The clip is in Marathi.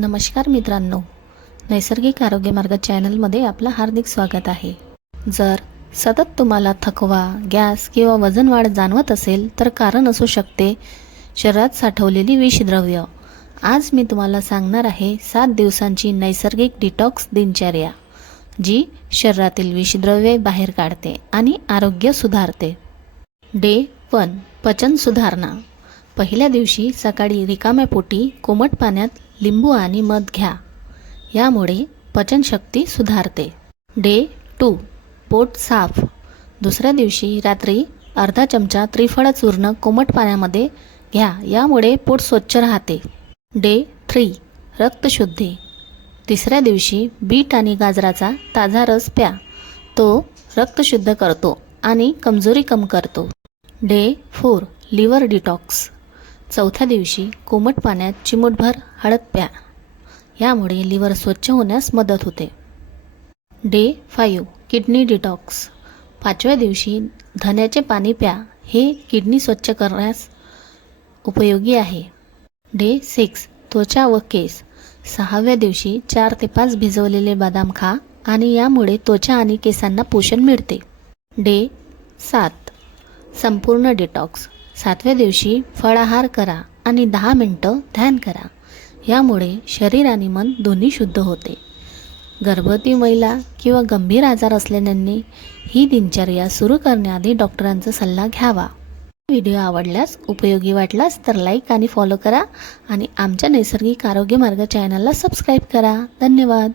नमस्कार मित्रांनो, नैसर्गिक आरोग्य मार्ग चॅनलमध्ये आपलं हार्दिक स्वागत आहे। जर सतत तुम्हाला थकवा, गॅस किंवा वजन वाढ जाणवत असेल तर कारण असू शकते शरीरात साठवलेली विषद्रव्य। आज मी तुम्हाला सांगणार आहे 7 दिवसांची नैसर्गिक डिटॉक्स दिनचर्या, जी शरीरातील विषद्रव्ये बाहेर काढते आणि आरोग्य सुधारते। डे 1 पचन सुधारणा। पहिल्या दिवशी सकाळी रिकाम्या पोटी कोमट पाण्यात लिंबू आणि मध घ्या, यामुळे पचनशक्ती सुधारते। डे 2 पोट साफ। दुसऱ्या दिवशी रात्री अर्धा चमचा त्रिफळा चूर्ण कोमट पाण्यामध्ये घ्या, यामुळे पोट स्वच्छ राहते। डे 3 रक्तशुद्धी। तिसऱ्या दिवशी बीट आणि गाजराचा ताजा रस प्या, तो रक्त शुद्ध करतो आणि कमजोरी कम करतो। Day 4 liver detox. चौथ्या दिवशी कोमट पाण्यात चिमूटभर हळद प्या, यामुळे लिव्हर स्वच्छ होण्यास मदत होते। Day 5 kidney detox. 5व्या दिवशी धन्याचे पाणी प्या, हे किडनी स्वच्छ करण्यास उपयोगी आहे। डे 6 त्वचा व केस। 6व्या दिवशी 4 ते 5 भिजवलेले बदाम खा आणि यामुळे त्वचा आणि केसांना पोषण मिळते। डे 7 संपूर्ण डिटॉक्स। 7व्या दिवशी फळाहार करा आणि 10 मिनिटं ध्यान करा, यामुळे शरीर आणि मन दोन्ही शुद्ध होते। गर्भवती महिला किंवा गंभीर आजार असलेल्यांनी ही दिनचर्या सुरू करण्याआधी डॉक्टरांचा सल्ला घ्यावा। व्हिडिओ आवडल्यास, उपयोगी वाटल्यास तर लाईक आणि फॉलो करा आणि आमच्या नैसर्गिक आरोग्य मार्ग चॅनलला सबस्क्राईब करा। धन्यवाद।